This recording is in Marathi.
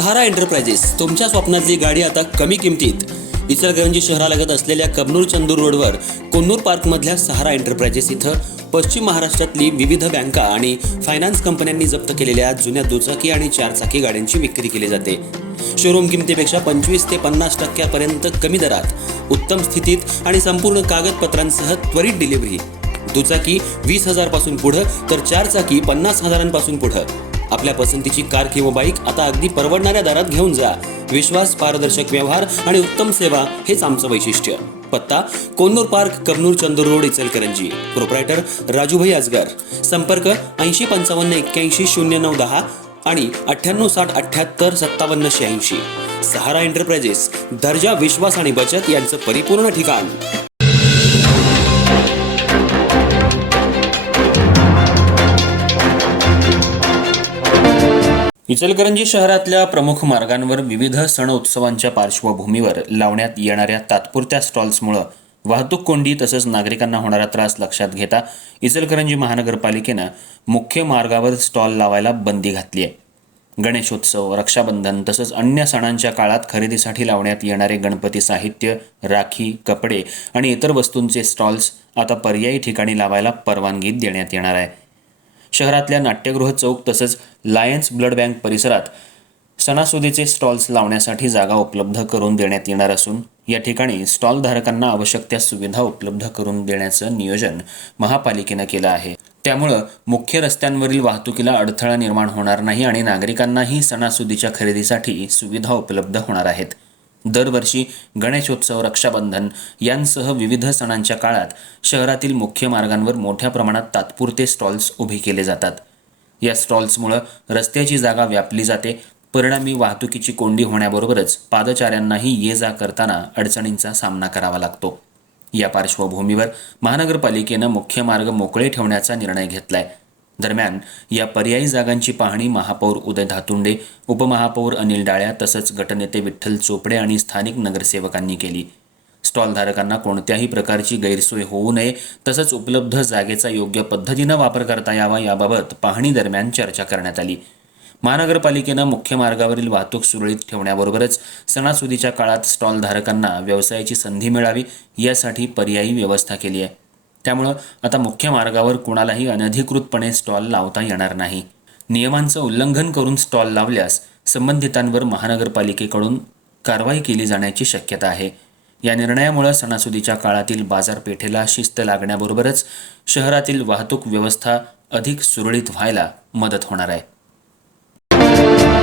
सहारा एंटरप्राइजेस तुमच्या स्वप्नातली गाडी आता कमी किमतीत. इचलकरंजी शहरालगत असलेल्या कबनूर चंदूर रोडवर कोन्नूर पार्कमधल्या सहारा एंटरप्राइजेस इथं पश्चिम महाराष्ट्रातली विविध बँका आणि फायनान्स कंपन्यांनी जप्त केलेल्या जुन्या दुचाकी आणि चारचाकी गाड्यांची विक्री केली जाते. शोरूम किमतीपेक्षा 25 ते 50% कमी दरात, उत्तम स्थितीत आणि संपूर्ण कागदपत्रांसह त्वरित डिलिव्हरी. दुचाकी 20,000 पासून पुढे तर चारचाकी 50,000 पुढे. आपल्या पसंतीची कार किंवा बाईक आता अगदी परवडणाऱ्या दरात घेऊन जा. विश्वास, पारदर्शक व्यवहार आणि उत्तम सेवा हेच आमचं वैशिष्ट्य. पत्ता Konnur park, Kabnur Chandur road, Ichalkaranji. Proprietor Rajubhai Ajgar. संपर्क 8055810910 आणि 9860785786. सहारा एंटरप्राइजेस, दर्जा, विश्वास आणि बचत यांचं परिपूर्ण ठिकाण. इचलकरंजी शहरातल्या प्रमुख मार्गांवर विविध सण उत्सवांच्या पार्श्वभूमीवर लावण्यात येणाऱ्या तात्पुरत्या स्टॉल्समुळे वाहतूक कोंडी तसंच नागरिकांना होणारा त्रास लक्षात घेता इचलकरंजी महानगरपालिकेनं मुख्य मार्गावर स्टॉल लावायला बंदी घातली आहे. गणेशोत्सव, रक्षाबंधन तसंच अन्य सणांच्या काळात खरेदीसाठी लावण्यात येणारे गणपती साहित्य, राखी, कपडे आणि इतर वस्तूंचे स्टॉल्स आता पर्यायी ठिकाणी लावायला परवानगी देण्यात येणार आहे. शहरातल्या नाट्यगृह चौक तसंच लायन्स ब्लड बँक परिसरात सणासुदीचे स्टॉल्स लावण्यासाठी जागा उपलब्ध करून देण्यात येणार असून या ठिकाणी स्टॉल धारकांना आवश्यक त्या सुविधा उपलब्ध करून देण्याचं नियोजन महापालिकेनं केलं आहे. त्यामुळं मुख्य रस्त्यांवरील वाहतुकीला अडथळा निर्माण होणार नाही आणि नागरिकांनाही सणासुदीच्या खरेदीसाठी सुविधा उपलब्ध होणार आहेत. दरवर्षी गणेशोत्सव, रक्षाबंधन यांसह विविध सणांच्या काळात शहरातील मुख्य मार्गांवर मोठ्या प्रमाणात तात्पुरते स्टॉल्स उभे केले जातात. या स्टॉल्समुळे रस्त्याची जागा व्यापली जाते. परिणामी वाहतुकीची कोंडी होण्याबरोबरच पादचाऱ्यांनाही ये जा करताना अडचणींचा सामना करावा लागतो. या पार्श्वभूमीवर महानगरपालिकेनं मुख्य मार्ग मोकळे ठेवण्याचा निर्णय घेतलाय. दरम्यान या पर्यायी जागांची पाहणी महापौर उदय धातुंडे, उपमहापौर अनिल डाळ्या तसंच गटनेते विठ्ठल चोपडे आणि स्थानिक नगरसेवकांनी केली. स्टॉलधारकांना कोणत्याही प्रकारची गैरसोय होऊ नये तसंच उपलब्ध जागेचा योग्य पद्धतीनं वापर करता यावा याबाबत पाहणी दरम्यान चर्चा करण्यात आली. महानगरपालिकेनं मुख्य मार्गावरील वाहतूक सुरळीत ठेवण्याबरोबरच सणासुदीच्या काळात स्टॉलधारकांना व्यवसायाची संधी मिळावी यासाठी पर्यायी व्यवस्था केली आहे. त्यामुळं आता मुख्य मार्गावर कुणालाही अनधिकृतपणे स्टॉल लावता येणार नाही. नियमांचं उल्लंघन करून स्टॉल लावल्यास संबंधितांवर महानगरपालिकेकडून कारवाई केली जाण्याची शक्यता आहे. या निर्णयामुळे सणासुदीच्या काळातील बाजारपेठेला शिस्त लागण्याबरोबरच शहरातील वाहतूक व्यवस्था अधिक सुरळीत व्हायला मदत होणार आहे.